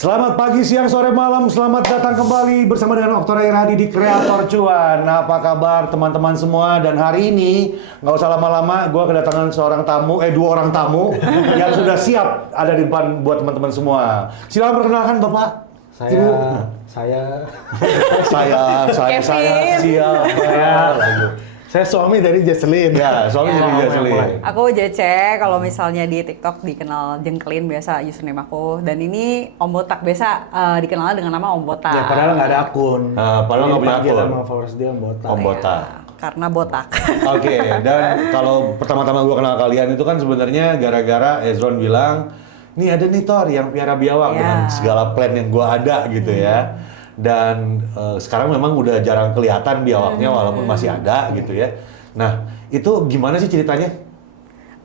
Selamat pagi, siang, sore, malam. Selamat datang kembali bersama dengan Oktor Irhadi di Kreator Cuan. Apa kabar teman-teman semua? Dan hari ini, nggak usah lama-lama, gue kedatangan dua orang tamu yang sudah siap ada di depan buat teman-teman semua. Silakan perkenalkan Bapak. Saya suami dari Jesselyn. Ya, suami dari Jesselyn. Aku JC, kalau misalnya di TikTok dikenal Jengkelin biasa username aku. Dan ini Om Botak, biasa dikenal dengan nama Om Botak. Ya padahal nggak ada akun. Padahal nggak punya akun. Sama followers dia Om Botak. Om Botak. Ya, karena botak. Oke, dan kalau pertama-tama gue kenal kalian itu kan sebenarnya gara-gara Ezron bilang, nih ada nih Thor yang piara biawak dengan segala plan yang gue ada gitu ya. Dan sekarang memang udah jarang kelihatan biawaknya walaupun masih ada gitu ya. Nah, itu gimana sih ceritanya?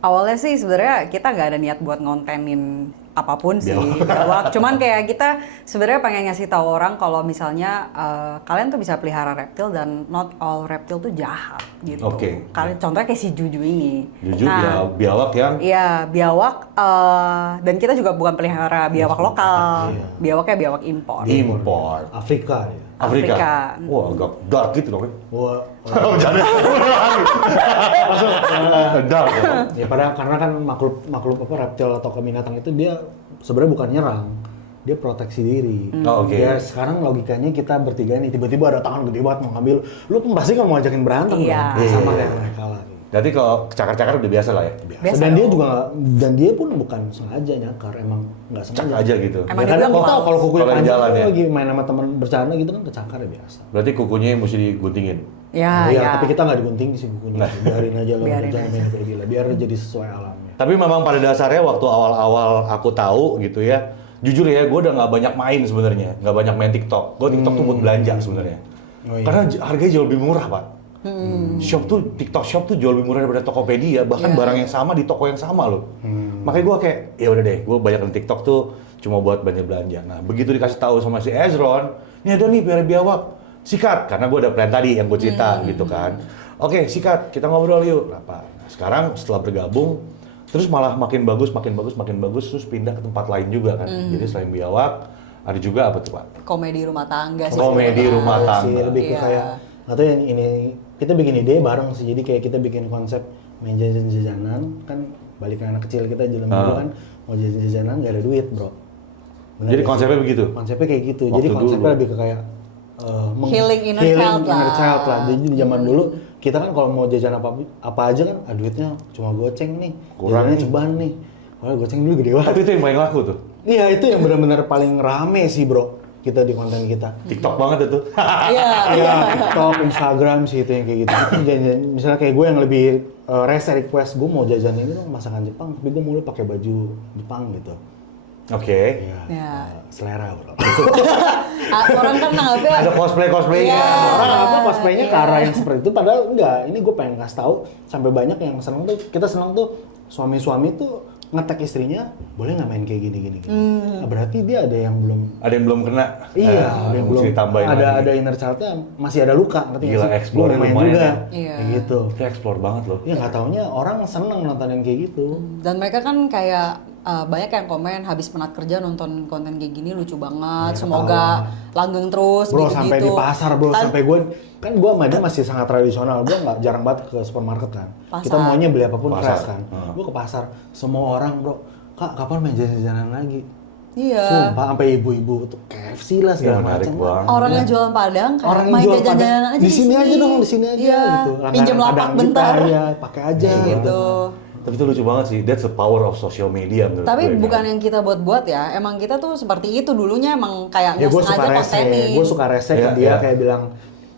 Awalnya sih sebenarnya kita nggak ada niat buat ngontenin apapun sih biawak. Cuman kayak kita sebenarnya pengen ngasih tahu orang kalau misalnya kalian tuh bisa pelihara reptil dan not all reptil tuh jahat gitu. Oke. Kalian contohnya kayak si Juju ini. Juju ya biawak yang Iya, biawak dan kita juga bukan pelihara biawak lokal. Biawaknya biawak impor. import. Afrika ya. Afrika. Wah, agak dark gitu dong. Wah, Jangan. Dark. ya karena kan makhluk apa reptil atau binatang itu dia sebenarnya bukan nyerang, dia proteksi diri. Oh, oke. Ya sekarang logikanya kita bertiga nih tiba-tiba ada tangan gede banget mau ngambil, lu pasti kan mau ajakin berantem Iya. kan? Sama kayak mereka lah. Jadi kalau cakar-cakar udah biasa lah ya. Biasa Dan dia dong. juga dia pun bukan sengaja nyakar, emang nggak Cak sengaja. aja gitu. Emang Ya dia kadang bilang kita males. kalau kukunya Kalau panjang jalan ya. lagi main sama teman bercanda gitu kan kecakar ya biasa. Berarti kukunya mesti diguntingin. Ya, Iya, ya. tapi kita nggak digunting sih kukunya. Nah. Biarin aja lah, Biarin jangan aja. main gila, biar jadi sesuai alamnya. Tapi memang pada dasarnya waktu awal-awal aku tahu gitu ya, jujur ya, gue udah nggak banyak main sebenarnya, nggak banyak main TikTok. Gue TikTok tuh buat belanja sebenarnya. Oh, iya. Karena harganya jauh lebih murah, Pak. Shop tuh, TikTok Shop tuh jauh lebih murah daripada Tokopedia, bahkan barang yang sama di toko yang sama loh. Makanya gue kayak, ya udah deh, gue banyak di TikTok tuh cuma buat belanja. Nah, begitu dikasih tahu sama si Ezron, ini ada nih piara biawak, sikat, karena gue ada plan tadi yang gue cerita gitu kan. Oke, sikat, kita ngobrol yuk. Nah, sekarang setelah bergabung, terus malah makin bagus, terus pindah ke tempat lain juga kan. Jadi selain biawak, ada juga apa tuh Pak? Komedi rumah tangga sih. Komedi sebenarnya. rumah Iya tangga. sih, lebih ke Iya. kayak atau yang ini kita bikin ide bareng sih. Jadi kayak kita bikin konsep main jajan-jajanan kan, balik ke anak kecil kita jalan dulu kan mau jajan-jajanan gak ada duit bro. Bener Jadi gak konsepnya sih? begitu? Konsepnya kayak gitu. Waktu Jadi konsepnya dulu. lebih ke kayak Healing inner child lah. Jadi di zaman dulu kita kan kalau mau jajan apa aja kan, duitnya cuma goceng nih, Kurang jajannya nih. ceban nih. Kalau goceng dulu gede banget. Tapi itu yang paling laku tuh. Iya itu yang benar-benar paling rame sih bro kita di konten kita. TikTok banget itu. Iya. Iya, TikTok, Instagram sih itu yang kayak gitu. Itu jajan, misalnya kayak gue yang lebih rese request, gue mau jajan ini dong masakan Jepang, tapi gue mau pakai baju Jepang gitu. Oke. Iya. Iya. Selera bro. Orang kan nanggapnya Ada cosplay-cosplaynya. Iya. Orang apa cosplaynya ke Iya. arah yang seperti itu, padahal enggak. Ini gue pengen kasih tahu sampai banyak yang seneng tuh. Kita seneng tuh suami-suami tuh ngetek istrinya, boleh nggak main kayak gini. Nah, berarti dia ada yang belum. Ada yang belum kena. Iya, ada yang belum. Mesti tambahin Ada lagi. inner child-nya masih ada luka, ngerti nggak Gila, sih? explore Gua main lumayan juga. ya. Iya. Kayak gitu. Itu explore banget loh. Ya nggak taunya orang seneng nonton yang kayak gitu. Dan mereka kan kayak banyak yang komen habis penat kerja nonton konten kayak gini lucu banget. Ya, Semoga langgeng terus Bro gitu-gitu. sampai di pasar bro, Kan- sampai gue kan gue sama dia masih sangat tradisional. Gue nggak jarang banget ke supermarket kan. Pasar. Kita maunya beli apapun Pasar. fresh kan. Gue ke pasar, semua orang bro, kak kapan main jajan-jajanan lagi? Iya. Sumpah sampai ibu-ibu tuh KFC lah segala Ya, menarik macam. banget. Orang yang jualan Padang kayak Orang yang main jual jajan-jajanan Padang, aja di sini aja dong, di sini aja Iya. gitu. Pinjem lapak Padang bentar. Kita, ya, pakai aja Gitu. Tapi itu lucu banget sih. That's the power of social media menurut Tapi gue, bukan kan. yang kita buat-buat ya. Emang kita tuh seperti itu dulunya emang kayak Ya nggak gue suka sengaja rese, kontenin. gue suka rese ke Iya, dia iya. kayak bilang,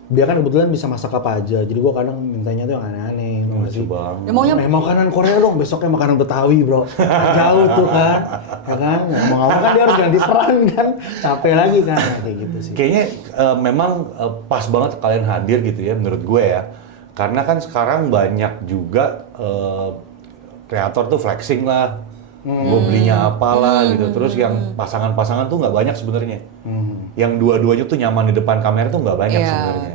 dia kan kebetulan bisa masak apa aja, jadi gue kadang mintanya tuh yang aneh-aneh. tau nggak Lucu sih? banget. Ya, maunya Mau makanan Korea dong, besoknya makanan Betawi bro. Jauh tuh kan, ya kan? Ngomong-ngomong kan dia harus ganti peran kan, capek lagi kan, Nah, kayak gitu sih. Kayaknya memang pas banget kalian hadir gitu ya menurut gue ya. Karena kan sekarang banyak juga kreator tuh flexing lah. Gue belinya apalah gitu. Terus yang pasangan-pasangan tuh nggak banyak sebenarnya. Yang dua-duanya tuh nyaman di depan kamera tuh nggak banyak Iya. sebenarnya.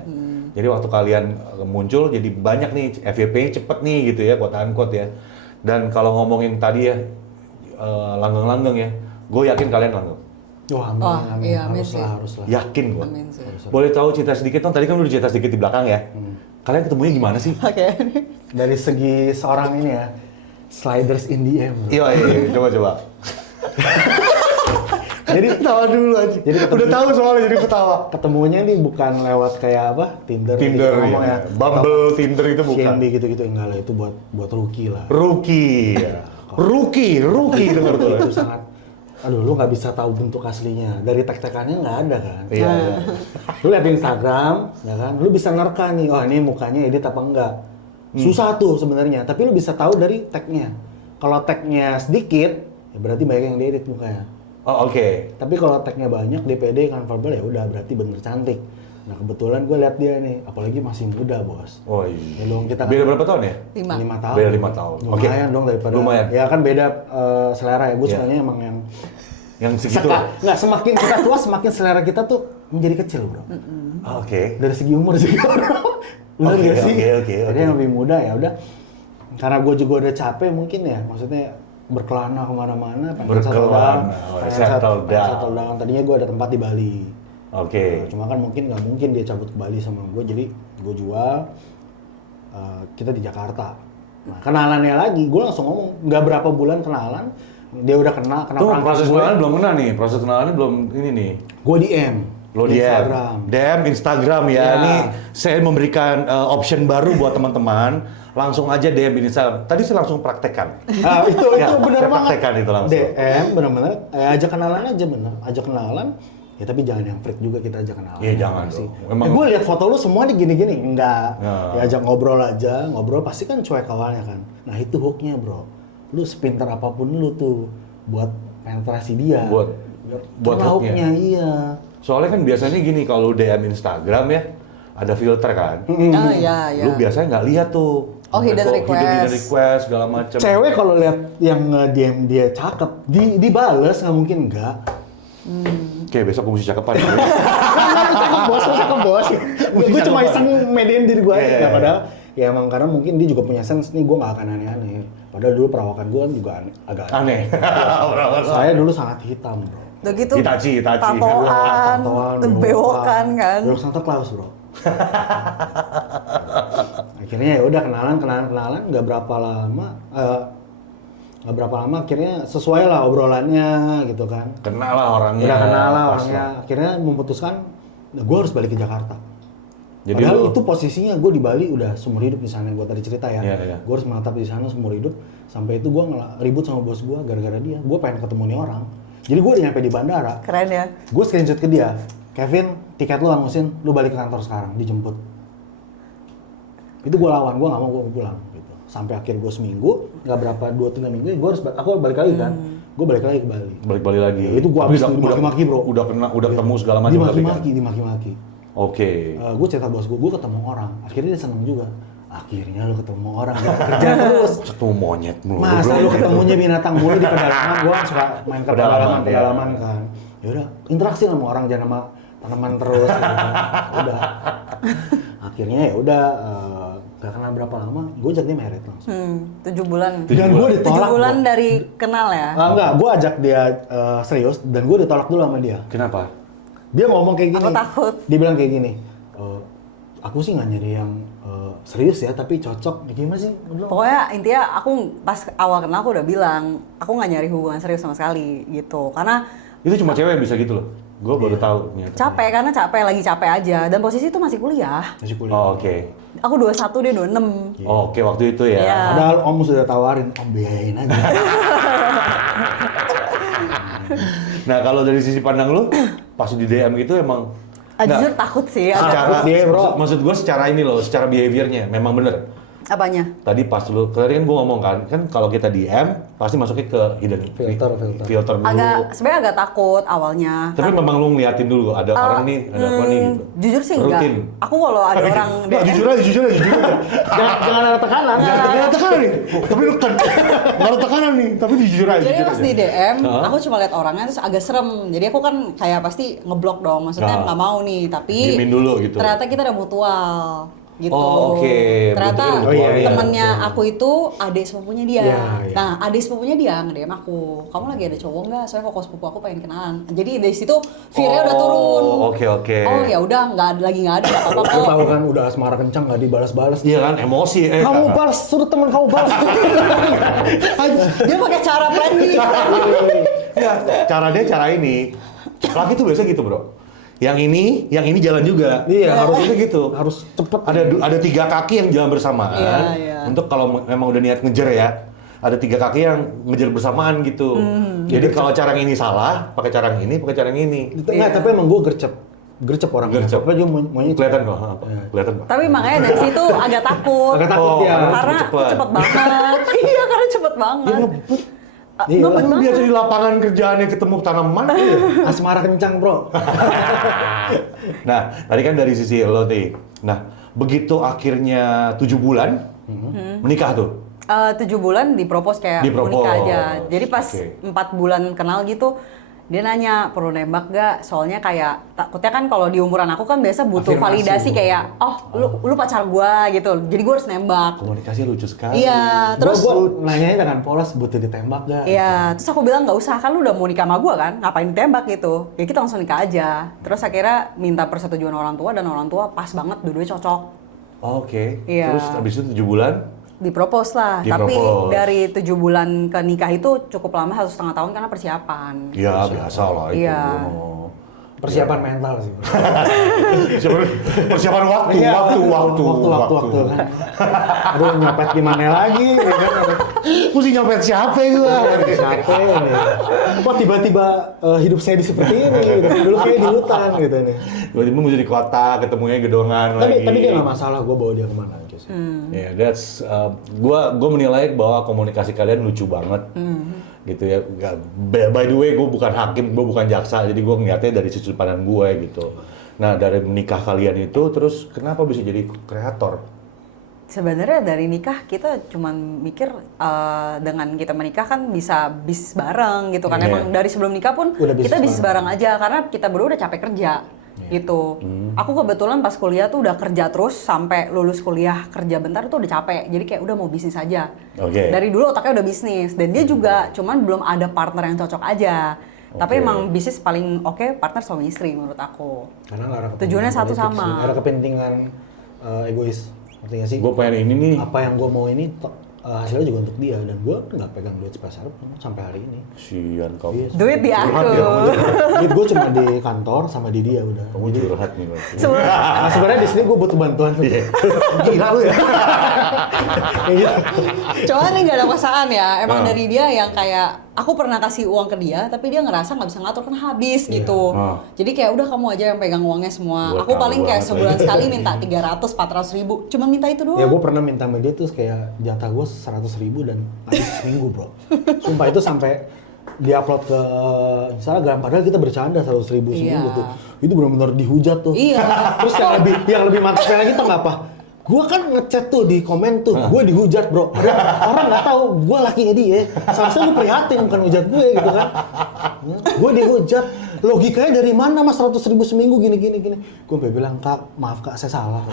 Jadi waktu kalian muncul jadi banyak nih FYP-nya cepet nih gitu ya, quote unquote ya. Dan kalau ngomongin tadi ya langgeng-langgeng ya, gue yakin kalian langgeng. Wah, amin, Oh, amin. iya, amin Haruslah, sih. haruslah. Yakin gua. Amin sih. Boleh tahu cerita sedikit dong? Tadi kan lu udah cerita sedikit di belakang ya. Kalian ketemunya gimana sih? Oke. Dari segi seorang ini ya, sliders in DM. Bro. Iya, coba. Jadi Ketawa dulu aja. Jadi ketemu- udah tahu soalnya jadi ketawa. ketemunya nih bukan lewat kayak apa? Tinder Tinder gitu ngomong ya. Bumble, Tinder itu bukan. Candy gitu-gitu enggak lah, itu buat rookie lah. Rookie. Ya. Rookie denger tuh. Itu sangat aduh, lu nggak bisa tahu bentuk aslinya. Dari tag-tagannya nggak ada kan. Iya. Lu lihat di Instagram, ya kan? Lu bisa nerka nih, oh ini mukanya edit apa enggak. Susah tuh sebenarnya, tapi lu bisa tahu dari tagnya. Kalau tagnya sedikit, ya berarti banyak yang diedit mukanya. Oh, oke. Tapi kalau tagnya banyak, DPD kan verbal ya udah berarti bener cantik. Nah kebetulan gue lihat dia nih, apalagi masih muda bos. Oh iya. Ya dong kita kan Beda berapa tahun ya? 5. 5 tahun. Beda 5 tahun. Oke. Lumayan dong daripada. Lumayan. Ya kan beda selera ya. Gue Iya. sukanya emang yang Yang segitu. nggak semakin kita tua semakin selera kita tuh menjadi kecil bro. Oh, oke. Dari segi umur sih bro. Bener Oke, gak sih? oke. Jadi yang lebih muda ya udah. Karena gue juga udah capek mungkin ya. Maksudnya berkelana kemana-mana. pengen settle down, pengen settle down. settle down. Tadinya gue ada tempat di Bali. Oke. Nah, cuma kan nggak mungkin dia cabut ke Bali sama gue, jadi gue jual, kita di Jakarta. Nah, kenalannya lagi, gue langsung ngomong, nggak berapa bulan kenalan, dia udah kenal Tuh perangkat proses gue. kenalan belum kena nih. Proses kenalannya belum ini nih. Gue DM, Lo di DM. Instagram. DM Instagram ya. Ya. Ini saya memberikan option baru buat teman-teman. Langsung aja DM di Instagram. Tadi saya langsung praktekkan. Ah, itu Ya, bener saya banget. praktekkan itu langsung. DM bener-bener, ajak kenalan aja bener, ajak kenalan. Ya tapi jangan yang freak juga, kita ajak kenalan. Iya, jangan sih. dong. Emang- Gue lihat foto lu semua nih gini-gini, enggak. Ya. Ya ajak ngobrol aja, ngobrol pasti kan cuek awalnya kan. Nah itu hooknya bro. Lu sepintar apapun lu tuh buat penetrasi dia. Buat hooknya. hooknya, iya. Soalnya kan biasanya gini kalau DM Instagram ya ada filter kan. Oh iya, iya. Lu biasanya nggak lihat tuh. Oh, hidden Kok request. Hidden request segala macam. Cewek kalau lihat yang nge-DM dia cakep, dibales nggak mungkin enggak. Oke, besok gue mesti cakepan. Cakep bos, cakep bos. Gue cuma iseng medein diri gue aja. Iya, Nah, iya. padahal ya emang karena mungkin dia juga punya sense nih, gue nggak akan aneh-aneh. Padahal dulu perawakan gue kan juga agak Aneh. Saya dulu sangat hitam bro. Udah gitu Itachi. tatoan, bewokan kan. Belok Santa Claus bro. Akhirnya ya udah kenalan, nggak berapa lama akhirnya sesuai lah obrolannya gitu kan. Kenal lah orangnya. Udah kenal lah Pas orangnya. Akhirnya memutuskan, nah, gue harus balik ke Jakarta. Jadi Padahal lu- itu posisinya gue di Bali udah seumur hidup misalnya gue tadi cerita ya. Iya, iya. Gue harus menetap di sana seumur hidup. Sampai itu gue ribut sama bos gue gara-gara dia. Gue pengen ketemu nih orang. Jadi gue udah nyampe di bandara. Keren ya. Gue screenshot ke dia. Kevin, tiket lu hangusin, lu balik ke kantor sekarang, dijemput. Itu gue lawan, gue gak mau gue pulang. Gitu. Sampai akhir gue seminggu, gak berapa 2-3 minggu, aku balik lagi kan. Gue balik lagi ke Bali. Balik lagi. Ya, itu gua Tapi habis dimaki-maki, bro. Udah ketemu segala macam. tapi kan? Dimaki-maki. Oke. Gue cerita bos gue ketemu orang. Akhirnya dia seneng juga. Akhirnya lu ketemu orang, kerja terus. Ketemu monyet mulu. Masa lu ketemunya binatang mulu di pedalaman, gue suka main ke Pedalaman, pedalaman iya. kan. Ya udah, interaksi sama orang, jangan sama tanaman terus gitu kan. Udah. Akhirnya ya udah gak kenal berapa lama, gue ajak dia merit langsung. 7 bulan. Dan gue 7 ditolak. bulan bro. dari kenal ya. Enggak, gue ajak dia serius dan gue ditolak dulu sama dia. Kenapa? Dia ngomong kayak gini. Aku takut. Dia bilang kayak gini. Aku sih nggak nyari yang serius ya, tapi cocok. Gimana sih? Gua bilang, Pokoknya intinya aku pas awal kenal aku udah bilang aku nggak nyari hubungan serius sama sekali gitu. Karena Itu cuma cewek yang bisa gitu loh. Gue baru tahu. ternyata. capek, karena lagi capek aja. Dan posisi itu masih kuliah. masih kuliah. Oh, oke. Aku 21, dia 26. Oh, oke, waktu itu ya. Iya. Padahal Om sudah tawarin, Om biayain aja. Nah, kalau dari sisi pandang lu, pas di DM gitu emang nggak, Jujur takut sih. secara Takut dia, bro. maksud gue secara ini loh, secara behaviornya memang bener. Apanya? Tadi pas lu, tadi kan gue ngomong kan kalau kita DM pasti masuknya ke hidden filter dulu. Sebenarnya agak takut awalnya. Tapi memang lu ngeliatin dulu ada orang nih, ada apa nih gitu. Jujur sih enggak. Rutin. Aku kalau ada orang Nah, jujur aja. Jangan ada tekanan. Gak ada tekanan nih, tapi lu kan gak ada tekanan nih, tapi jujur aja. Jadi jujur pas aja. di DM, Hah? aku cuma lihat orangnya terus agak serem. Jadi aku kan kayak pasti ngeblok dong, maksudnya Nah. nggak mau nih. Tapi Diemin dulu gitu. ternyata kita ada mutual. gitu. Oh, oke. Ternyata Berarti iya, temennya iya. aku itu adik sepupunya dia. Iya, iya. Nah, adik sepupunya dia nge-DM aku, kamu lagi ada cowok nggak? Soalnya koko sepupu aku pengen kenalan. Jadi dari situ fear-nya udah turun. Oke. Oh ya udah nggak ada nggak apa-apa Lu kok. tahu kan udah asmara kencang nggak dibalas-balas. Iya kan, emosi. Kamu balas, suruh teman kamu balas. Dia pakai cara plan B. Ya, cara dia cara ini. Laki tuh biasa gitu bro. Yang ini jalan juga. Iya, harusnya gitu. Harus cepet. Ada 3 kaki yang jalan bersamaan. Iya. Untuk kalau memang udah niat ngejar ya, ada 3 kaki yang ngejar bersamaan gitu. Jadi kalau cara yang ini salah, pakai cara yang ini, pakai cara yang ini. Enggak, tapi emang gue gercep orang. Gercep. Apa aja maunya Kelihatan kok, apa? Kelihatan kok. Tapi makanya dari situ agak takut. Agak takut ya. Karena cepet. cepet banget. Iya, karena cepet banget. Dia ngebut. Iya. Kan biasa di lapangan kerjaannya ketemu tanaman. Asmara kencang, bro. Nah, tadi kan dari sisi lo nih. Nah, begitu akhirnya 7 bulan menikah tuh. 7 bulan dipropos kayak mau Dipropos. nikah aja. Jadi pas Oke. 4 bulan kenal gitu, dia nanya perlu nembak gak? Soalnya kayak takutnya kan kalau di umuran aku kan biasa butuh Afirmasi, validasi bro. kayak, oh lu pacar gua gitu. Jadi gua harus nembak. Komunikasi lucu sekali. Iya, terus Gue nanyanya dengan polos, butuh ditembak gak? iya, terus aku bilang nggak usah, kan lu udah mau nikah sama gua kan, ngapain ditembak gitu. Ya kita langsung nikah aja. Terus akhirnya minta persetujuan orang tua dan orang tua pas banget, dua-duanya cocok. Oke. Iya. Terus habis itu 7 bulan. Dipropos lah, tapi dari 7 bulan ke nikah itu cukup lama, 1,5 tahun karena persiapan. Ya biasa lah itu. Iya. Persiapan mental sih. Persiapan waktu, Iya, waktu. kan. Aduh, nyopet gimana lagi? Ya kan? Mesti nyopet siapa gua? Siapa ini? Kok tiba-tiba hidup saya di seperti ini? Gitu. Dulu kayak di hutan gitu nih. Tiba-tiba mesti di kota, ketemunya gedongan lagi. Tapi dia nggak masalah, gue bawa dia kemana aja sih. Ya, that's gua menilai bahwa komunikasi kalian lucu banget. Gitu ya. By the way, gue bukan hakim, gue bukan jaksa, jadi gue ngeliatnya dari sudut pandang gue gitu. Nah, dari menikah kalian itu, terus kenapa bisa jadi kreator? Sebenarnya dari nikah kita cuman mikir dengan kita menikah kan bisa bisnis bareng gitu kan. Iya. Emang dari sebelum nikah pun Udah bisnis kita bisnis bareng aja karena kita berdua udah capek kerja gitu. Aku kebetulan pas kuliah tuh udah kerja terus sampai lulus kuliah, kerja bentar tuh udah capek. Jadi kayak udah mau bisnis aja. Oke. Dari dulu otaknya udah bisnis dan dia juga cuman belum ada partner yang cocok aja. Tapi Oke. emang bisnis paling oke partner suami istri menurut aku. Karena nggak ada kepentingan Tujuannya satu politik sama. sih. Nggak ada kepentingan egois. Ngerti nggak sih? Gue pengen ini nih. Apa yang gue mau ini hasilnya juga untuk dia, dan gue nggak pegang duit sepeser pun sampai hari ini. Sian kamu. Iya. Duit di aku. Curhat ya, kamu Duit gue cuma di kantor sama di dia udah. Kamu curhat nih. Mas. Nah, sebenarnya di sini gue butuh bantuan. Iya. Gila lu ya. Kayak gitu. Cuman ini gak ada pasangan ya, emang Ah. dari dia yang kayak aku pernah kasih uang ke dia, tapi dia ngerasa nggak bisa ngatur kan habis gitu. Ah. Jadi kayak udah kamu aja yang pegang uangnya semua. Gua Aku tahu paling kayak banget sebulan lagi. sekali minta 300-400 ribu, cuman minta itu doang. Ya gue pernah minta sama dia terus kayak jatah gue 100.000 dan habis seminggu bro. Sumpah itu sampai diupload ke Instagram, padahal kita bercanda 100.000 seminggu Iya. tuh. Itu benar-benar dihujat tuh. Iya. Terus yang lebih mantapnya lagi tuh nggak apa? Gue kan ngechat tuh di komen tuh, gue dihujat bro. Orang nggak tahu gue lakinya dia. Seharusnya lu prihatin bukan hujat gue gitu kan. Gue dihujat. Logikanya dari mana mas 100.000 seminggu gini. Gue bilang kak, maaf kak saya salah.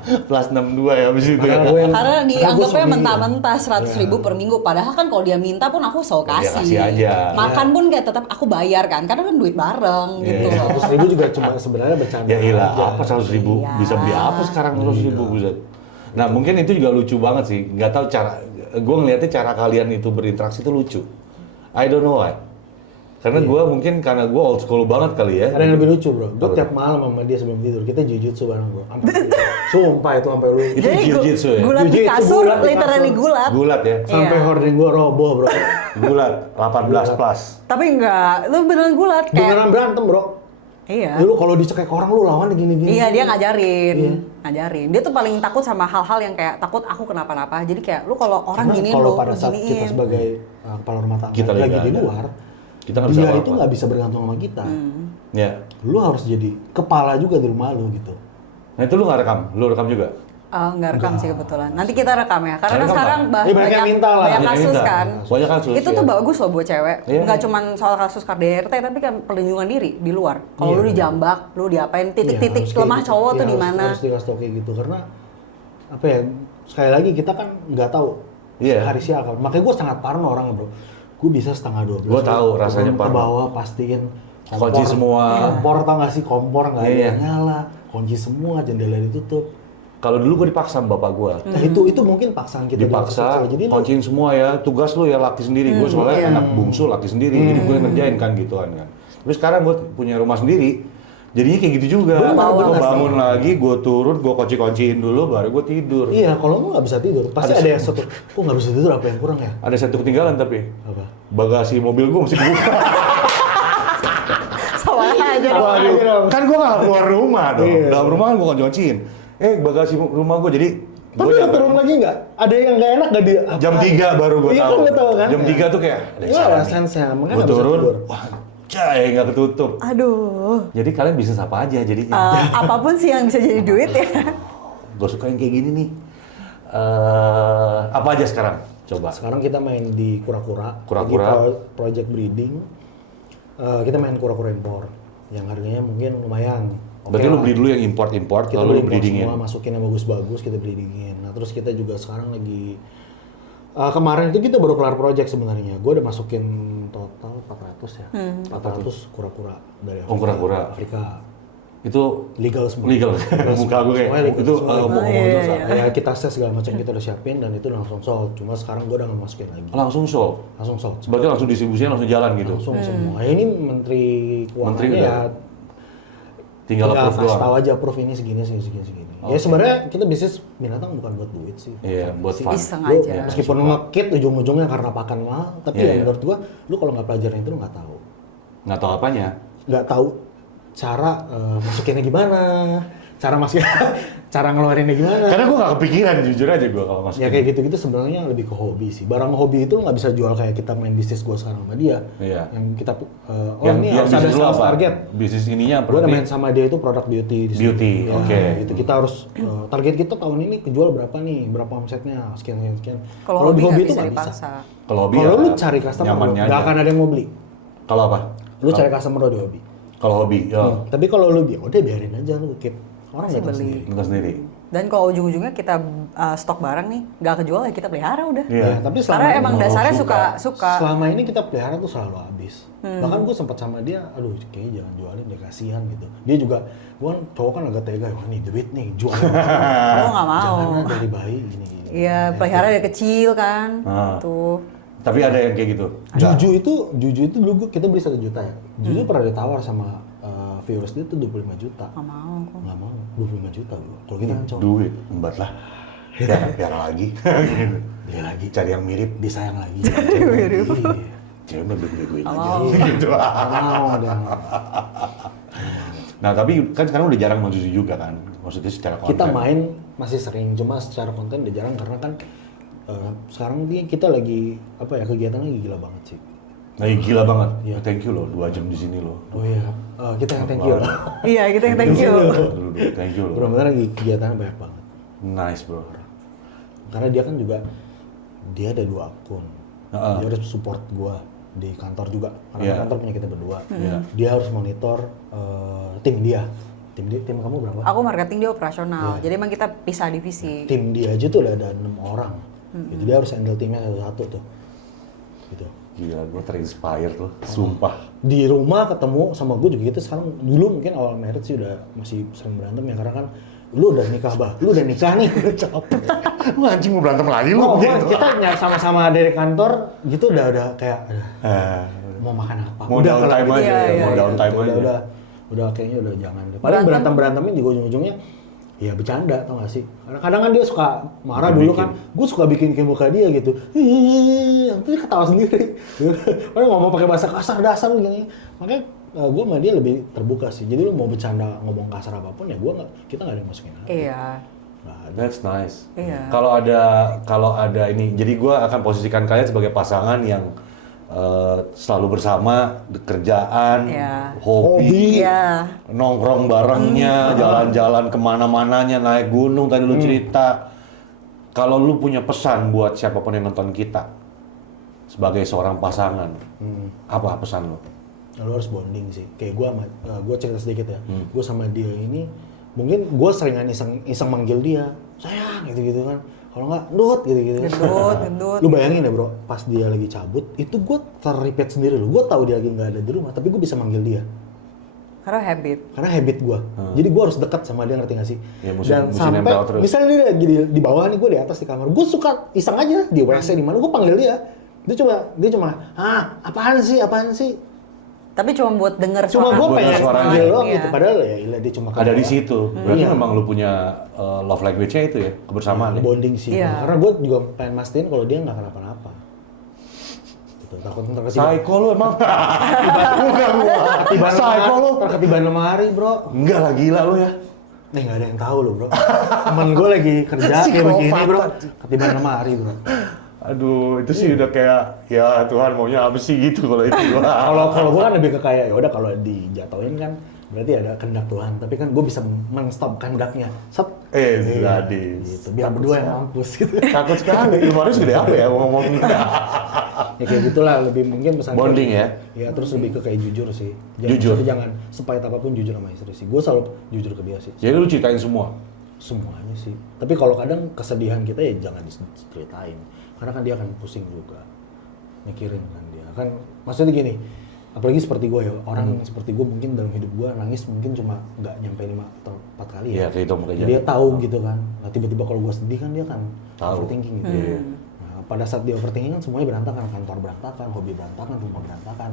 Plus 62 ya abis itu ya. Karena dianggapnya suami. mentah-mentah 100 ribu per minggu. Padahal kan kalau dia minta pun aku selalu Ya, kasih. kasih aja. Makan pun kayak tetap aku bayar kan, karena kan duit bareng gitu. Iya. 100.000 juga cuma sebenarnya bercanda. Ya iya, aja. apa 100.000 Iya. bisa beli apa sekarang 100.000 buset. Nah mungkin itu juga lucu banget sih. Nggak tahu cara, gue ngeliatnya cara kalian itu berinteraksi itu lucu. I don't know why. Karena gue mungkin karena gue old school banget kali ya. Ada yang lebih lucu bro, gue Apa tiap malam sama dia sebelum tidur, kita jujutsu bareng bro. Sumpah itu sampai lu. Itu jiu-jitsu ya? Gulat di Jiu-jitsu, kasur, gulat di literally kasur. gulat. Gulat ya. Sampai Iya. hording gue roboh bro. Gulat 18 plus. Tapi enggak, lu beneran gulat kayak. Beneran berantem bro. Iya. Dulu kalau dicekek orang lu lawan gini-gini. Iya, dia ngajarin. Iya. Ngajarin. Dia tuh paling takut sama hal-hal yang kayak takut aku kenapa-napa. Jadi kayak lu kalau orang Karena giniin kalau lu, pada saat kita giniin. sebagai kepala rumah tangga Kita lagi lagi di ada. luar, Kita nggak bisa dia apa-apa. itu nggak bisa bergantung sama kita. Ya. Lu harus jadi kepala juga di rumah lu gitu. Nah itu lu nggak rekam? Lu rekam juga? Nggak rekam sih kebetulan. Nanti kita rekam ya, karena kan Rekam, sekarang Pak. Banyak yang minta lah. banyak Banyak kasus minta. kan. Banyak kasus, Itu iya. tuh bagus loh buat cewek. Iya. Nggak cuma soal kasus KDRT, tapi kan perlindungan diri di luar. Kalau Iya, lu dijambak, lu diapain, titik-titik Iya, harus lemah kayak gitu. cowok tuh Iya, di mana. Harus dikasih tau kayak gitu karena apa ya? Sekali lagi kita kan nggak tahu Iya. hari siapa. Makanya gue sangat parno orangnya bro. Gue bisa 11:30. Gua tahu rasanya turun ke parno. bawah pastiin Kunci semua. Kompor tau gak sih kompor nggak ada Iya. yang nyala. Kunci semua, jendela ditutup. Kalau dulu gue dipaksa sama bapak gue. Nah itu mungkin paksaan kita dari Dipaksa, kecil. Jadi lu- kunciin semua ya, tugas lu ya laki sendiri. Gue soalnya iya. anak bungsu laki sendiri, jadi gue ngerjain kan gituan kan. Tapi sekarang gue punya rumah sendiri, jadinya kayak gitu juga. Bener, Gue bener. bangun lagi, gue turun, gue kunci-kunciin dulu, baru gue tidur. Iya, kalau lu nggak bisa tidur, pasti ada yang satu. Kok nggak bisa tidur? Apa yang kurang ya? Ada satu ketinggalan tapi Apa? bagasi mobil gue masih kebuka. Sama aja dong. Waduh, kan gue nggak keluar rumah dong. Iya. Dalam rumah kan gue kunci-kunciin. Bagasi rumah gue jadi. Tapi gua lu turun lagi nggak? Ada yang nggak enak nggak dia? Jam 3 baru gue Iya, tahu. kan lu tahu kan? Jam 3 tuh kayak ada Iya, salah ada nih. sense-nya, makanya Gue nggak bisa turun, tidur. wah cai nggak ketutup. Aduh. Jadi kalian bisnis apa aja jadinya? Apapun sih yang bisa jadi duit ya. Gue suka yang kayak gini nih. Apa aja sekarang? Coba. Sekarang kita main di kura-kura. Kura-kura. Lagi project breeding. Kita main kura-kura impor. Yang harganya mungkin lumayan. Oke Berarti lu lah. beli dulu yang import-import, Kita lalu lu beli impor breedingin. semua, masukin yang bagus-bagus, kita breedingin. Nah terus kita juga sekarang lagi kemarin itu kita baru kelar project sebenarnya. Gue udah masukin total 400 ya. 400 kura-kura dari Afrika. Oh, kura-kura. Afrika. Itu Legal semua. legal. Muka gue kayak Semuanya legal, itu semua legal. ngomong-ngomong Iya, itu iya, salah. Ya kita tes segala macam kita udah siapin dan itu langsung sold. Cuma sekarang gue udah nggak masukin lagi. Langsung sold. Langsung sold. Berarti langsung distribusinya langsung jalan gitu. Langsung semua. Ya, ini menteri keuangannya Menteri ya Tinggal approve kasih doang. tahu aja approve ini segini. Ya sebenarnya kita bisnis binatang bukan buat duit sih. Iya, buat Sih. fun. Iseng Lu, aja. meskipun lu ngekit ujung-ujungnya karena pakan mahal, tapi Iya, ya iya. menurut gua lu kalau nggak pelajarin itu lu nggak tahu. Nggak tahu apanya. Nggak tahu cara masukinnya gimana, cara masukin cara ngeluarinnya gimana. Karena gue nggak kepikiran jujur aja gue kalau masuk. Ya kayak gitu-gitu sebenarnya lebih ke hobi sih. Barang hobi itu lu nggak bisa jual kayak kita main bisnis gua sekarang sama dia. Iya. Yang kita ini harus ada bisnis lu sales apa? target. Bisnis ininya apa? Gue udah Berarti? main sama dia itu produk beauty di sini. Beauty, Ya, oke. Itu kita harus target kita tahun ini kejual berapa nih, berapa omsetnya, sekian. Kalau hobi nggak itu bisa nggak dipaksa. Kalau hobi Kalau ya lu cari customer, nyamannya nggak aja. akan ada yang mau beli. Kalau apa? Lu cari customer di hobi. Kalau hobi, ya Tapi kalau lu udah biarin aja lu keep. Orang Pasti datang beli. sendiri. kita sendiri. Dan kalau ujung-ujungnya kita stok barang nih, nggak kejual ya kita pelihara udah. Iya. Ya, tapi selama Karena ini- emang dasarnya suka. Selama ini kita pelihara tuh selalu habis. Bahkan gue sempat sama dia, aduh kayaknya jangan jualin deh kasihan gitu. Dia juga, gue kan cowok kan agak tega, wah nih duit nih jual. Lo nggak mau. Jangan dari bayi gini. Iya, pelihara dari kecil kan. Ah. Tuh. Tapi ada yang kayak gitu. Juju itu dulu kita beli 1 juta ya. Juju pernah ditawar sama viewers dia tuh 25 juta. Nggak mau aku. Nggak mau, 25 juta gua. Kalau kita kan cowok, Duit, embat lah. Biar lagi. beli lagi, Cari yang mirip. disayang lagi. Cewek mah beli gue Nggak aja. mau. Gitu. Nggak mau dia. Nah tapi kan sekarang udah jarang main Suzu juga kan. Maksudnya secara konten. Kita main masih sering, cuma secara konten udah jarang karena kan sekarang kita lagi apa ya kegiatannya lagi gila banget sih. Lagi gila banget. Iya. Thank you loh, 2 jam di sini loh. Oh iya, kita yang thank you loh. Iya, kita yang thank you. Dulu, thank you loh. Benar-benar lagi kegiatannya banyak banget. Nice bro. Karena dia kan juga dia ada 2 akun. Heeh. Dia harus support gua di kantor juga. Karena Iya. kantor punya kita berdua. Iya. Dia harus monitor tim dia. Tim kamu berapa? Aku marketing dia operasional. Jadi emang kita pisah divisi. Tim dia aja tuh udah ada 6 orang. Jadi dia harus handle timnya satu-satu tuh. Gitu. Gila, gue terinspire loh, sumpah. Di rumah ketemu sama gue juga gitu. Sekarang dulu mungkin awal married sih udah masih sering berantem ya karena kan lu udah nikah lu udah nikah nih, udah capek. Lu anjing mau berantem lagi lu. Oh, gitu. kita sama-sama dari kantor gitu udah kayak Eh, mau makan apa? mau downtime kalau aja Iya, ya, iya, mau iya. downtime udah, aja. udah kayaknya udah jangan deh. Paling berantem-berantemin juga ujung-ujungnya ya bercanda tau gak sih? Kadang kan dia suka marah dulu kan, gue suka bikin muka dia gitu. Nanti ketawa sendiri. Padahal ngomong pakai bahasa kasar dasar gini. Makanya gue sama dia lebih terbuka sih. Jadi lu mau bercanda ngomong kasar apapun ya kita nggak ada yang masukin hati. Iya. Nggak ada. That's nice. Iya. Kalau ada ini, jadi gue akan posisikan kalian sebagai pasangan yang selalu bersama, kerjaan, Iya. hobi, Iya. nongkrong barengnya, jalan-jalan kemana-mananya, naik gunung tadi lu cerita. Kalau lu punya pesan buat siapapun yang nonton kita sebagai seorang pasangan, apa pesan lu? Lo harus bonding sih. Kayak gue cerita sedikit ya. Gue sama dia ini, mungkin gue seringan iseng manggil dia, sayang gitu-gitu kan. Kalau nggak, Dut gitu-gitu. Gendut. Lu bayangin ya bro, pas dia lagi cabut, itu gue ter-repeat sendiri loh. Gue tahu dia lagi nggak ada di rumah, tapi gue bisa manggil dia. Karena habit. Karena habit gue. Jadi gue harus dekat sama dia, ngerti nggak sih? Ya, mesti Dan sampai, nempel terus. misalnya dia lagi di bawah nih, gue di atas di kamar. Gue suka iseng aja di WC di mana, gue panggil dia. Dia cuma, apaan sih? Tapi cuma buat denger Cuma suara. gue Buat pengen denger suaranya. manggil doang Iya. gitu. Padahal ya ilah dia cuma Ada di situ. Berarti Iya. memang lu punya love language-nya itu ya, kebersamaan ya. bonding sih. Iya. Karena gue juga pengen mastiin kalau dia nggak kenapa-napa. Gitu. Takut ntar Psycho lu emang. Bukan gua. Psycho lu. ketiban lemari bro. Enggak lah, gila lu ya. Nggak ada yang tahu loh bro. Temen gue lagi kerja kayak begini bro. Ketiban lemari bro. Aduh, itu sih udah kayak ya Tuhan maunya apa sih gitu kalau itu gua. Kalau gue kan lebih ke kayak ya udah kalau dijatuhin kan berarti ada kehendak Tuhan. Tapi kan gue bisa men-stop kehendaknya. Sadis. Gitu. Biar berdua yang mampus gitu. Takut sekali. Humoris gede apa ya ngomong gitu. Ya kayak gitulah, lebih mungkin pesan Bonding ya? Ya terus lebih ke kayak jujur sih. Jujur. Jangan sepahit apapun jujur sama istri sih. Gue selalu jujur ke dia sih. Jadi lu ceritain semua. Semuanya sih. Tapi kalau kadang kesedihan kita ya jangan diceritain. Karena kan dia akan pusing juga. Mikirin kan dia. Kan maksudnya gini, apalagi seperti gue ya, orang seperti gue mungkin dalam hidup gue nangis mungkin cuma nggak nyampe 5 atau 4 kali ya. Iya, kehitung aja. Jadi dia tahu gitu kan. Nah tiba-tiba kalau gue sedih kan dia kan Tahu. overthinking gitu. Iya. Nah, pada saat dia overthinking kan semuanya berantakan, kantor berantakan, hobi berantakan, rumah berantakan.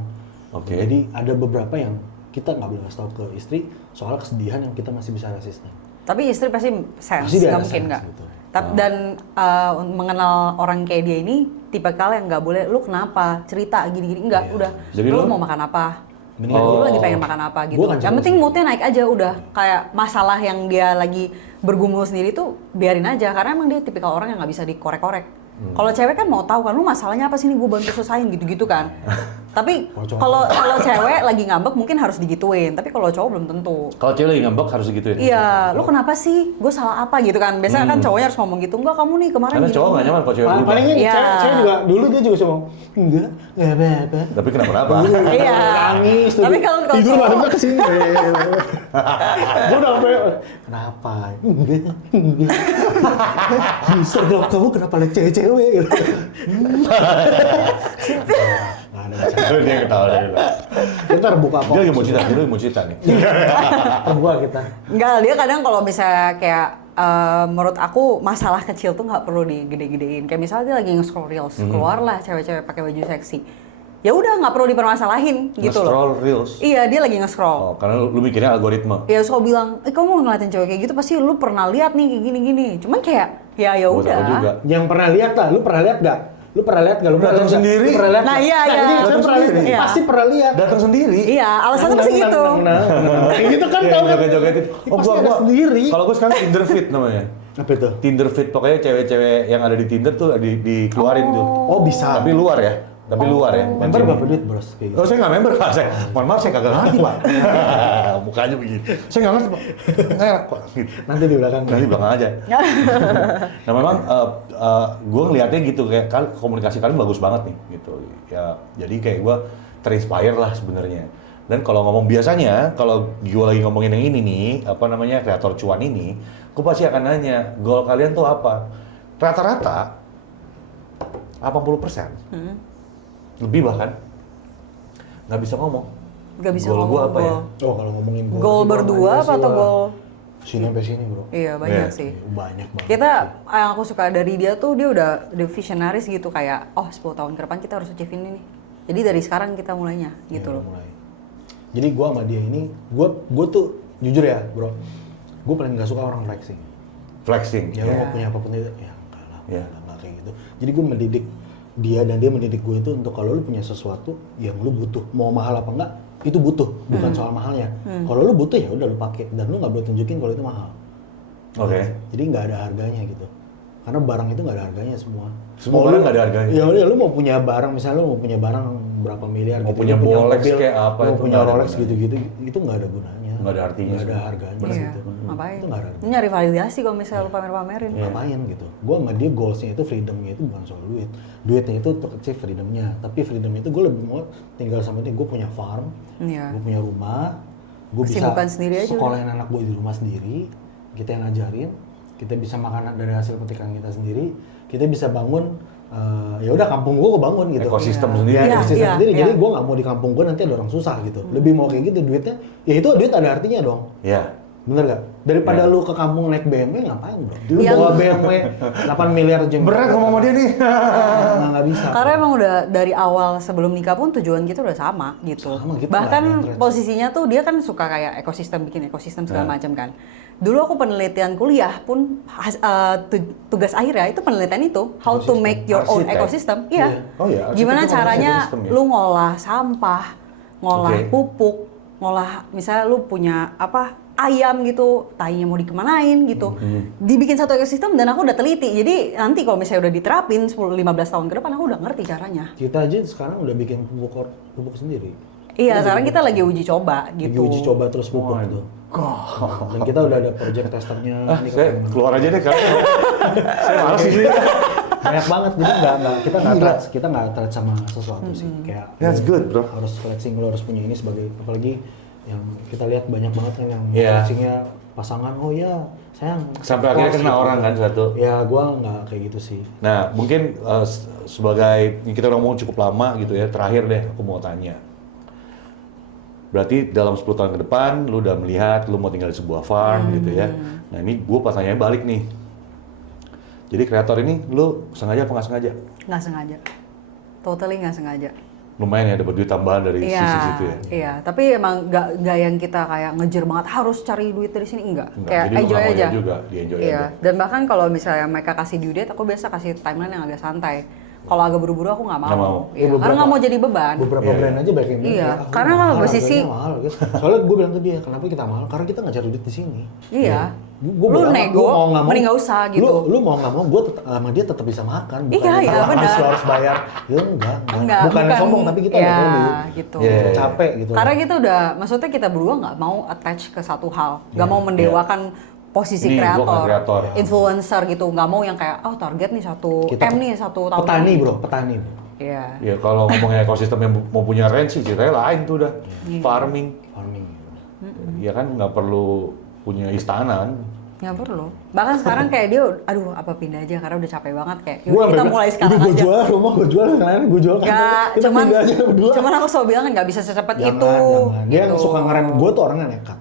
Oke. Jadi ada beberapa yang kita nggak boleh kasih tahu ke istri soal kesedihan yang kita masih bisa resisten. Tapi istri pasti sense, Pasti dia nggak ada mungkin sense nggak. gitu. Dan mengenal orang kayak dia ini, tipe kalian yang nggak boleh, lu kenapa cerita gini-gini nggak, udah. Jadi lu lu- mau makan apa? Mendingan Lu gua- lagi pengen makan apa gitu. Gua kan Yang penting moodnya naik aja udah. Kayak masalah yang dia lagi bergumul sendiri tuh biarin aja, karena emang dia tipikal orang yang nggak bisa dikorek-korek. Kalau cewek kan mau tahu kan, lu masalahnya apa sih nih, gue bantu selesain gitu-gitu kan. Tapi kalau cewek lagi ngambek mungkin harus digituin, tapi kalau cowok belum tentu. Kalau cewek lagi ngambek harus gitu ya. Iya, lu kenapa sih? Gue salah apa gitu kan? Biasanya kan cowoknya harus ngomong gitu. Enggak, kamu nih kemarin Karena gini. cowok nggak nyaman kalau cewek berubah. Palingnya Iya. cewek juga dulu dia juga cuma enggak apa-apa. Tapi kenapa-napa? Iya. Nangis tuh. Tapi kalau tidur cowok- mademnya ke sini. Gue udah sampai kenapa? Enggak. Bisa dong, kamu kenapa liat cewek-cewek gitu. Nggak ada masalah. Dia ketawa dia. Kita terbuka kok. Dia lagi mau cerita nih. Terbuka kita. Enggak, dia kadang kalau misalnya kayak menurut aku masalah kecil tuh nggak perlu digede-gedein. Kayak misalnya dia lagi nge-scroll reels, keluarlah cewek-cewek pakai baju seksi. Ya udah nggak perlu dipermasalahin gitu loh. Nge-scroll reels. Iya, dia lagi nge-scroll. Oh, karena lu mikirnya algoritma. Ya suka bilang, kamu ngeliatin cewek kayak gitu pasti lu pernah lihat nih kayak gini-gini. Cuman kayak ya Gua tahu udah. juga. Yang pernah lihat lah, lu pernah lihat gak? Lu pernah lihat gak? Lu pernah Datang lihat nggak? sendiri. Lu pernah lihat Nah, nggak? iya, iya. Ini saya Datang pernah lihat. sendiri. Iya. Pasti pernah lihat. Datang sendiri. Iya, alasannya pasti gitu. Kayak gitu kan Iya, tau kan? joget-joget. Pasti ada sendiri. Kalau gua sekarang Tinder Fit namanya. Apa itu? Tinder Fit pokoknya cewek-cewek yang ada di Tinder tuh dikeluarin tuh. Oh bisa. Tapi luar ya. Tapi luar ya. Member Bukan berapa sini. duit bros? Kayak gitu. Oh, saya nggak member Pak. Mohon maaf, saya kagak ngerti Pak. Mukanya begini. Saya nggak ngerti Pak. Nggak enak Pak. Gitu. Nanti di belakang. Nanti belakang aja. Nah memang gue ngelihatnya gitu kayak komunikasi kalian bagus banget nih gitu. Ya jadi kayak gue terinspire lah sebenarnya. Dan kalau ngomong biasanya kalau gue lagi ngomongin yang ini nih apa namanya kreator cuan ini, gue pasti akan nanya goal kalian tuh apa? Rata-rata 80%. Lebih bahkan nggak bisa ngomong. Nggak bisa Goal ngomong gue apa ya? goal. Oh kalau ngomongin Goal berdua apa atau goal? Sini sampai sini bro. Iya, banyak Iya. sih. Banyak banget. Kita yang aku suka dari dia tuh dia udah visionaris gitu kayak 10 tahun ke depan kita harus achieve ini nih. Jadi dari sekarang kita mulainya gitu Ya, loh. mulai. Jadi gue sama dia ini, gue tuh jujur ya bro, gue paling gak suka orang flexing. Flexing. Ya lu Iya. mau punya apapun itu, ya enggak lah, Iya. enggak kayak gitu. Jadi gue mendidik dia dan dia mendidik gue itu untuk kalau lu punya sesuatu yang lu butuh, mau mahal apa enggak, itu butuh, bukan soal mahalnya. Kalau lu butuh ya udah lu pakai dan lu nggak boleh tunjukin kalau itu mahal. Oke. Jadi nggak ada harganya gitu. Karena barang itu nggak ada harganya semua. Semua barang nggak ada harganya. Ya udah, lu mau punya barang, misalnya lu mau punya barang berapa miliar, Mau gitu, punya lu Rolex mobil, kayak apa, mau itu punya nggak ada Rolex gunanya. gitu-gitu, itu nggak ada gunanya. Nggak ada artinya Nggak ada semua. harganya. Iya, Gitu. ngapain? Itu nggak ada. Ini nyari validasi kalau misalnya lu pamer-pamerin. Ngapain gitu. Gue sama dia goalsnya itu freedomnya itu bukan soal duit. Duitnya itu untuk achieve freedomnya. Tapi freedom itu gue lebih mau tinggal sama dia. Gue punya farm, Iya. gue punya rumah, gue bisa Kesibukan sendiri aja sekolahin anak gue di rumah sendiri. Kita yang ngajarin, kita bisa makan dari hasil petikan kita sendiri. Kita bisa bangun, ya udah kampung gue kebangun gitu. Ekosistem Ya, sendiri. ekosistem Iya, sendiri. iya. Jadi gue nggak mau di kampung gue nanti ada orang susah gitu. Lebih mau kayak gitu duitnya. Ya itu duit ada artinya dong. Ya. Bener gak? Daripada Ya. lu ke kampung naik BMW ngapain bro? Lu Yang- bawa BMW 8 miliar aja. Berat ngomong sama dia nih. Nggak bisa. Karena emang udah dari awal sebelum nikah pun tujuan kita udah sama gitu. Sama, kita Bahkan nggak ada yang posisinya tuh dia kan suka kayak ekosistem, bikin ekosistem segala Nah. macam kan. Dulu aku penelitian kuliah pun tugas akhirnya itu penelitian itu how to make your own Arsitek. ecosystem. Iya. Oh iya, arsitek Gimana itu ngomongin caranya ekosistem ya? lu ngolah sampah, ngolah Oke. pupuk, ngolah misalnya lu punya apa ayam gitu, tainya mau dikemanain gitu. Dibikin satu ekosistem dan aku udah teliti. Jadi nanti kalau misalnya udah diterapin 10-15 tahun ke depan aku udah ngerti caranya. Kita aja sekarang udah bikin pupuk sendiri. Iya, sekarang kita lagi uji coba Lagi gitu. uji coba terus pupuk gitu. Dan kita udah ada project testernya. Ini Saya keren. keluar aja deh karena saya malas di sini. Banyak banget. Jadi kita nggak attach, kita nggak attach sama sesuatu sih. Kayak That's good, bro. harus flexing, lo harus punya ini sebagai, apalagi yang kita lihat banyak banget kan yang Iya. flexingnya pasangan. Oh ya, sayang. Sampai akhirnya Kos kena gitu. orang kan satu. Ya, gua nggak kayak gitu sih. Nah, mungkin sebagai kita udah ngomong cukup lama gitu ya, terakhir deh aku mau tanya. Berarti dalam 10 tahun ke depan, lu udah melihat lu mau tinggal di sebuah farm gitu ya. Nah ini gue pertanyaannya balik nih. Jadi kreator ini lu sengaja apa nggak sengaja? Nggak sengaja. Totally nggak sengaja. Lumayan ya dapat duit tambahan dari Iya, sisi situ ya. iya. Tapi emang nggak yang kita kayak ngejar banget harus cari duit dari sini, enggak. Enggak, Kayak jadi lu enjoy nggak mau aja. ya juga, di-enjoy Iya. aja. Dan bahkan kalau misalnya mereka kasih due date, aku biasa kasih timeline yang agak santai. Kalau agak buru-buru aku nggak mau. Nggak mau. Iya, Ya, karena nggak mau jadi beban. Beberapa Iya, brand iya. aja banyak yang bilang, Iya, "Ah, karena kalau mahal, posisi- harganya mahal," gitu. Soalnya gue bilang ke dia, kenapa kita mahal? Karena kita nggak cari duit di sini. Iya. Gua Lu bilang, nego, nggak mending nggak usah gitu. Lu mau nggak mau, gue sama dia tetap bisa makan. Iya, iya, benar. Lu harus bayar. Ya enggak. Enggak, Bukan sombong, tapi kita ya, udah ready. gitu. Iya, iya. Capek gitu. Karena kita udah, maksudnya kita berdua nggak mau attach ke satu hal, nggak mau mendewakan posisi Ini gua kan kreator, kreator. influencer gitu, nggak mau yang kayak oh target nih satu Kita M nih satu tahun. petani ini. bro, petani. Iya. Ya kalau ngomongnya ekosistem yang mau punya range sih ceritanya lain tuh udah. Iya. Farming. Farming. Ya kan nggak perlu punya istana kan. Nggak perlu. Bahkan sekarang kayak dia, aduh apa pindah aja karena udah capek banget kayak. Gua Yaudah kita sampai mulai bilang, sekarang "Udah, gua aja. jual rumah, gue jual yang lain, gue jual kan. Nggak, Kita cuman pindah aja berdua." cuman aku selalu bilang kan nggak bisa secepat Jangan, itu. jangan. Dia gitu. suka ngerem, gue tuh orangnya nekat.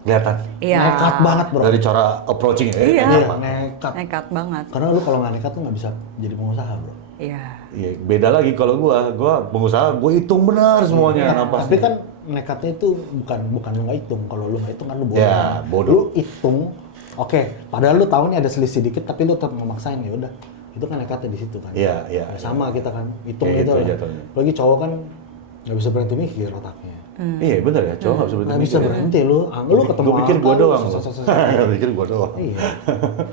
Kelihatan. Iya. Nekat banget bro. Dari cara approaching ya. Iya. Iya, nekat. Nekat banget. Karena lu kalau nggak nekat tuh nggak bisa jadi pengusaha bro. Iya. Iya, beda lagi kalau gua pengusaha, gua hitung benar semuanya Nah, napas. tapi kan nekatnya itu bukan lu nggak hitung. Kalau lu nggak hitung kan lu bodoh. Ya, bodoh. Lu hitung, oke. Padahal lu tahu nih ada selisih dikit, tapi lu tetap memaksain ya udah. Itu kan nekatnya di situ kan. Iya, iya. Ya, sama kita kan hitung Kayak gitu. itu Lah. jatuhnya. Apalagi cowok kan nggak bisa berhenti mikir otaknya. Iya benar ya, cowok nggak bisa berhenti Nggak bisa mikir ya. berhenti lu. Lu ketemu Gua pikir gua angka, lu doang. sesat-sesat. Gua pikir gua doang. Iya,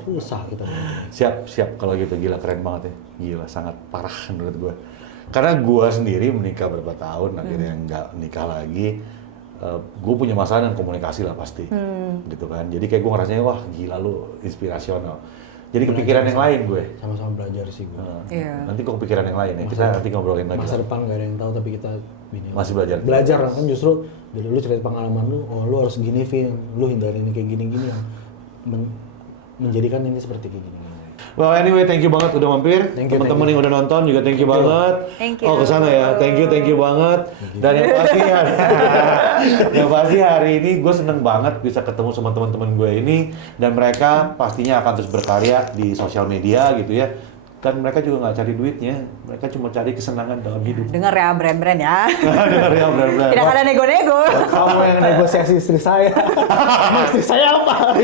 susah kita. Siap kalau gitu, gila keren banget ya. Gila, sangat parah menurut gua. Karena gua sendiri menikah berapa tahun, akhirnya nggak nikah lagi. Gue punya masalah dengan komunikasi lah pasti, gitu kan. Jadi kayak gue ngerasanya wah gila lu inspirasional. Jadi kepikiran yang lain gue. Sama-sama belajar sih gue. Iya. Nanti kok kepikiran yang lain ya. Kita nanti ngobrolin lagi. Masa lah. depan nggak ada yang tahu tapi kita ini. Masih belajar. Belajar kan justru dari lu cerita pengalaman lu, oh lu harus gini Vin, lu hindari ini kayak gini-gini yang menjadikan ini seperti kayak gini. Well anyway, thank you banget udah mampir. Thank you, Teman-teman yang udah nonton juga thank you banget. Thank you. Oh kesana ya, thank you banget. Dan yang pasti yang pasti hari ini gue seneng banget bisa ketemu sama teman-teman gue ini dan mereka pastinya akan terus berkarya di sosial media gitu ya. Dan mereka juga nggak cari duitnya, mereka cuma cari kesenangan dalam hidup. Dengar ya brand-brand ya. Dengar ya, benar-benar. Tidak ada nego-nego. Kamu yang negosiasi istri saya. Istri saya apa?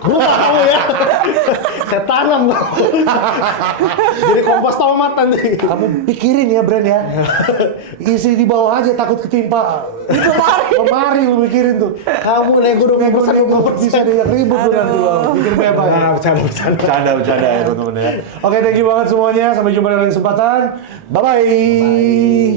Gue nggak tahu ya. Saya tanam bang. Jadi kompos tomat nanti. Kamu pikirin ya Bran ya. Istri di bawah aja takut ketimpa. Lemari lu mikirin tuh. Kamu nego 20% Bisa dia ribut tuh nanti bang. Mikir bebas. Nah, bercanda. Ya teman-teman ya. Oke, thank you banget semuanya. Sampai jumpa di lain kesempatan. Bye-bye.